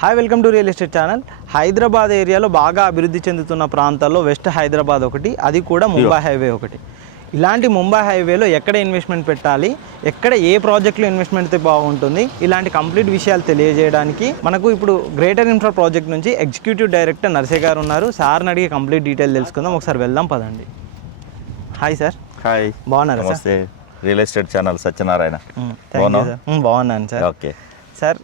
Hi welcome to real estate channel. Hyderabad ఏరియాలో బాగా అభివృద్ధి చెందుతున్న ప్రాంతాల్లో వెస్ట్ హైదరాబాద్ ఒకటి, అది కూడా ముంబై హైవే ఒకటి. ఇలాంటి ముంబై హైవేలో ఎక్కడ ఇన్వెస్ట్మెంట్ పెట్టాలి, ఎక్కడ ఏ ప్రాజెక్టులో ఇన్వెస్ట్మెంట్ అయితే బాగుంటుంది, ఇలాంటి కంప్లీట్ విషయాలు తెలియజేయడానికి మనకు ఇప్పుడు గ్రేటర్ ఇన్ఫ్రా ప్రాజెక్ట్ నుంచి ఎగ్జిక్యూటివ్ డైరెక్టర్ నర్సే గారు ఉన్నారు. సార్ని అడిగి కంప్లీట్ డీటెయిల్ తెలుసుకుందాం. ఒకసారి వెళ్దాం పదండి. Hi sir. హాయ్, బాగున్నారా sir? Real estate channel Satyanarayana. బాగున్నాను సార్. ఓకే సార్,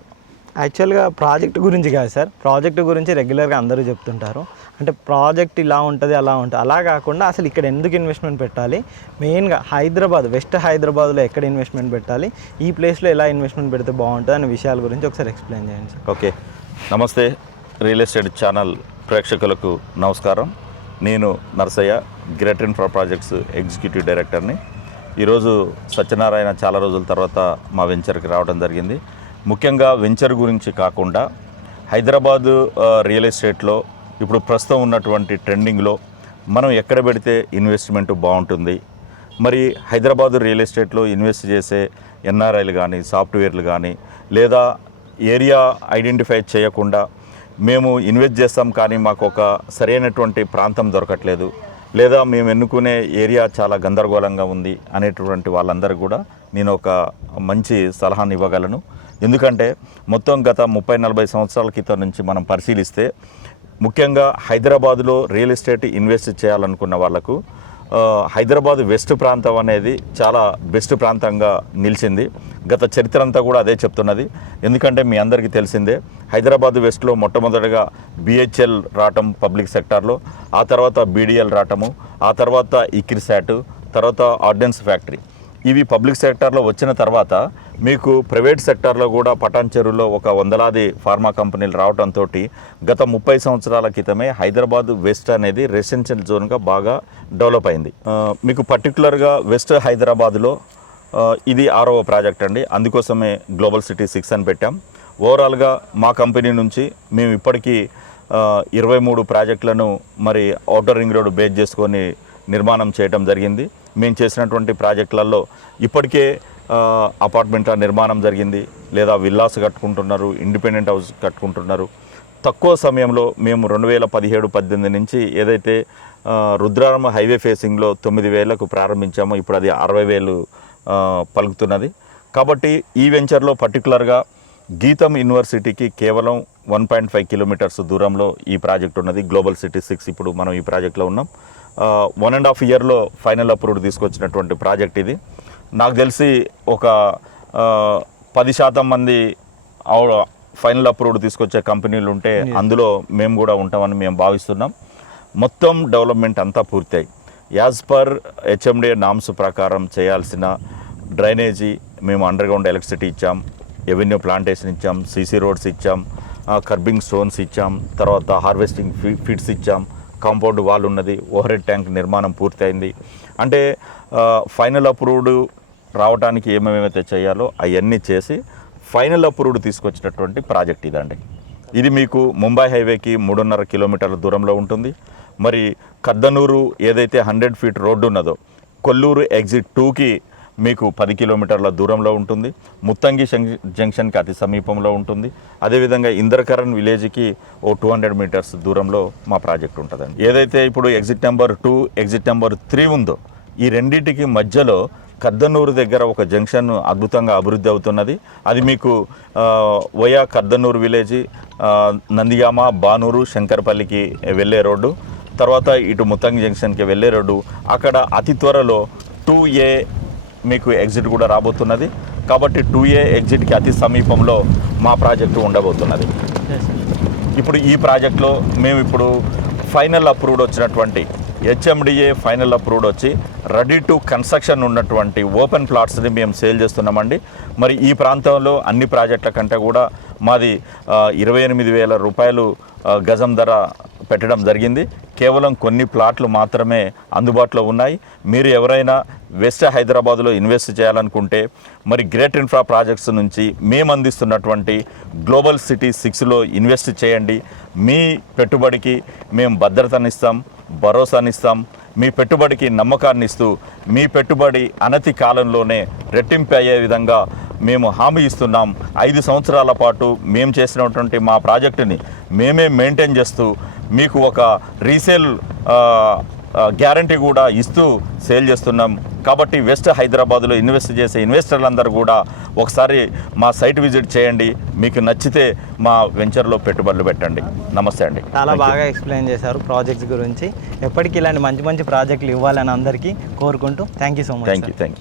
యాక్చువల్గా ప్రాజెక్ట్ గురించి కాదు సార్, ప్రాజెక్ట్ గురించి రెగ్యులర్గా అందరూ చెప్తుంటారు. అంటే ప్రాజెక్ట్ ఇలా ఉంటుంది అలా ఉంటుంది, అలా కాకుండా అసలు ఇక్కడ ఎందుకు ఇన్వెస్ట్మెంట్ పెట్టాలి, మెయిన్గా హైదరాబాద్ వెస్ట్ హైదరాబాద్లో ఎక్కడ ఇన్వెస్ట్మెంట్ పెట్టాలి, ఈ ప్లేస్లో ఎలా ఇన్వెస్ట్మెంట్ పెడితే బాగుంటుంది అనే విషయాల గురించి ఒకసారి ఎక్స్ప్లెయిన్ చేయండి సార్. ఓకే, నమస్తే రియల్ ఎస్టేట్ ఛానల్ ప్రేక్షకులకు నమస్కారం. నేను Narsaiah, greater infra projects executive డైరెక్టర్ని. ఈరోజు సత్యనారాయణ చాలా రోజుల తర్వాత మా వెంచర్కి రావడం జరిగింది. ముఖ్యంగా వెంచర్ గురించి కాకుండా హైదరాబాదు రియల్ ఎస్టేట్లో ఇప్పుడు ప్రస్తుతం ఉన్నటువంటి ట్రెండింగ్లో మనం ఎక్కడ పెడితే ఇన్వెస్ట్మెంట్ బాగుంటుంది, మరి హైదరాబాదు రియల్ ఎస్టేట్లో ఇన్వెస్ట్ చేసే ఎన్ఆర్ఐలు కానీ సాఫ్ట్వేర్లు కానీ లేదా ఏరియా ఐడెంటిఫై చేయకుండా మేము ఇన్వెస్ట్ చేస్తాం కానీ మాకు ఒక సరైనటువంటి ప్రాంతం దొరకట్లేదు, లేదా మేము ఎన్నుకునే ఏరియా చాలా గందరగోళంగా ఉంది అనేటువంటి వాళ్ళందరూ కూడా నేను ఒక మంచి సలహాను ఇవ్వగలను. ఎందుకంటే మొత్తం గత 30-40 సంవత్సరాల క్రితం నుంచి మనం పరిశీలిస్తే ముఖ్యంగా హైదరాబాదులో రియల్ ఎస్టేట్ ఇన్వెస్ట్ చేయాలనుకున్న వాళ్లకు హైదరాబాద్ వెస్ట్ ప్రాంతం అనేది చాలా బెస్ట్ ప్రాంతంగా నిలిచింది. గత చరిత్ర అంతా కూడా అదే చెప్తున్నది. ఎందుకంటే మీ అందరికీ తెలిసిందే, హైదరాబాద్ వెస్ట్లో మొట్టమొదటిగా బిహెచ్ఎల్ రావటం పబ్లిక్ సెక్టార్లో, ఆ తర్వాత బీడీఎల్ రావటము, ఆ తర్వాత ఇక్రిసాట్, తర్వాత ఆర్డినెన్స్ ఫ్యాక్టరీ. ఇవి పబ్లిక్ సెక్టార్లో వచ్చిన తర్వాత మీకు ప్రైవేట్ సెక్టార్లో కూడా పటాన్ చెరువులో ఒక వందలాది ఫార్మా కంపెనీలు రావడంతో గత 30 సంవత్సరాల క్రితమే హైదరాబాద్ వెస్ట్ అనేది రెసిడెన్షియల్ జోన్గా బాగా డెవలప్ అయింది. మీకు పర్టికులర్గా వెస్ట్ హైదరాబాద్లో ఇది 6వ ప్రాజెక్ట్ అండి. అందుకోసమే గ్లోబల్ సిటీ 6 అని పెట్టాం. ఓవరాల్గా మా కంపెనీ నుంచి మేము ఇప్పటికీ 23 ప్రాజెక్టులను మరి ఔటర్ రింగ్ రోడ్ బేస్ చేసుకొని నిర్మాణం చేయడం జరిగింది. మేము చేసినటువంటి ప్రాజెక్టులలో ఇప్పటికే అపార్ట్మెంట్ల నిర్మాణం జరిగింది, లేదా విల్లాస్ కట్టుకుంటున్నారు, ఇండిపెండెంట్ హౌస్ కట్టుకుంటున్నారు. తక్కువ సమయంలో మేము 2017-18 నుంచి ఏదైతే రుద్రారం హైవే ఫేసింగ్లో 9,000కు ప్రారంభించామో ఇప్పుడు అది 60,000 పలుకుతున్నది. కాబట్టి ఈ వెంచర్లో పర్టికులర్గా గీతం యూనివర్సిటీకి కేవలం 1.5 కిలోమీటర్స్ దూరంలో ఈ ప్రాజెక్ట్ ఉన్నది. గ్లోబల్ సిటీ 6 ఇప్పుడు మనం ఈ ప్రాజెక్ట్లో ఉన్నాం. 1.5 ఇయర్లో ఫైనల్ అప్రూవ్డ్ తీసుకొచ్చినటువంటి ప్రాజెక్ట్ ఇది. నాకు తెలిసి ఒక 10% మంది ఫైనల్ అప్రూవ్డ్ తీసుకొచ్చే కంపెనీలు ఉంటే అందులో మేము కూడా ఉంటామని మేము భావిస్తున్నాం. మొత్తం డెవలప్మెంట్ అంతా పూర్తయి యాజ్ పర్ హెచ్ఎండిఏ నామ్స్ ప్రకారం చేయాల్సిన డ్రైనేజీ మేము అండర్ గ్రౌండ్ ఎలక్ట్రిసిటీ ఇచ్చాం, ఎవెన్యూ ప్లాంటేషన్ ఇచ్చాం, సీసీ రోడ్స్ ఇచ్చాం, కర్బింగ్ స్టోన్స్ ఇచ్చాం, తర్వాత హార్వెస్టింగ్ ఫీడ్స్ ఇచ్చాం, కాంపౌండ్ వాల్ ఉన్నది, ఓవర్ హెడ్ ట్యాంక్ నిర్మాణం పూర్తయింది. అంటే ఫైనల్ అప్రూవ్డ్ రావడానికి ఏమేమైతే చేయాలో అవన్నీ చేసి ఫైనల్ అప్రూవ్డ్ తీసుకొచ్చినటువంటి ప్రాజెక్ట్ ఇదండి. ఇది మీకు ముంబై హైవేకి 3.5 కిలోమీటర్ల దూరంలో ఉంటుంది. మరి కద్దనూరు ఏదైతే 100 ఫీట్ రోడ్డు ఉన్నదో కొల్లూరు ఎగ్జిట్ 2కి మీకు 10 కిలోమీటర్ల దూరంలో ఉంటుంది. ముత్తంగి జంక్షన్కి అతి సమీపంలో ఉంటుంది. అదేవిధంగా ఇంద్రకరణ్ విలేజ్కి 200 మీటర్స్ దూరంలో మా ప్రాజెక్ట్ ఉంటుందండి. ఏదైతే ఇప్పుడు ఎగ్జిట్ నెంబర్ 2, ఎగ్జిట్ నెంబర్ 3 ఉందో ఈ రెండింటికి మధ్యలో కద్దనూరు దగ్గర ఒక జంక్షన్ అద్భుతంగా అభివృద్ధి అవుతున్నది. అది మీకు వయా కద్దనూరు విలేజ్, నందిగామ, బానూరు, శంకరపల్లికి వెళ్ళే రోడ్డు, తర్వాత ఇటు ముత్తంగి జంక్షన్కి వెళ్ళే రోడ్డు. అక్కడ అతి త్వరలో 2A మీకు ఎగ్జిట్ కూడా రాబోతున్నది. కాబట్టి 2A ఎగ్జిట్కి అతి సమీపంలో మా ప్రాజెక్టు ఉండబోతున్నది. ఇప్పుడు ఈ ప్రాజెక్ట్లో మేము ఇప్పుడు ఫైనల్ అప్రూవ్డ్ వచ్చినటువంటి హెచ్ఎండిఏ ఫైనల్ అప్రూవ్డ్ వచ్చి రెడీ టు కన్స్ట్రక్షన్ ఉన్నటువంటి ఓపెన్ ప్లాట్స్ని మేము సేల్ చేస్తున్నామండి. మరి ఈ ప్రాంతంలో అన్ని ప్రాజెక్టుల కంటే కూడా మాది 28,000 రూపాయలు గజం ధర పెట్టడం జరిగింది. కేవలం కొన్ని ప్లాట్లు మాత్రమే అందుబాటులో ఉన్నాయి. మీరు ఎవరైనా వెస్ట్ హైదరాబాద్లో ఇన్వెస్ట్ చేయాలనుకుంటే మరి గ్రేటర్ ఇన్ఫ్రా ప్రాజెక్ట్స్ నుంచి మేము అందిస్తున్నటువంటి గ్లోబల్ సిటీ 6లో ఇన్వెస్ట్ చేయండి. మీ పెట్టుబడికి మేము భద్రతనిస్తాం, భరోసానిస్తాం. మీ పెట్టుబడికి నమ్మకాన్ని ఇస్తూ మీ పెట్టుబడి అనతి కాలంలోనే రెట్టింపు అయ్యే విధంగా మేము హామీ ఇస్తున్నాం. 5 సంవత్సరాల పాటు మేము చేసినటువంటి మా ప్రాజెక్టుని మేమే మెయింటైన్ చేస్తూ మీకు ఒక రీసేల్ గ్యారంటీ కూడా ఇస్తూ సేల్ చేస్తున్నాం. కాబట్టి వెస్ట్ హైదరాబాద్లో ఇన్వెస్ట్ చేసే ఇన్వెస్టర్లందరూ కూడా ఒకసారి మా సైట్ విజిట్ చేయండి. మీకు నచ్చితే మా వెంచర్లో పెట్టుబడులు పెట్టండి. నమస్తే అండి. చాలా బాగా ఎక్స్ప్లెయిన్ చేశారు ప్రాజెక్ట్స్ గురించి. ఎప్పటికీ ఇలాంటి మంచి మంచి ప్రాజెక్టులు ఇవ్వాలని అందరికీ కోరుకుంటూ thank you so much. Thank you.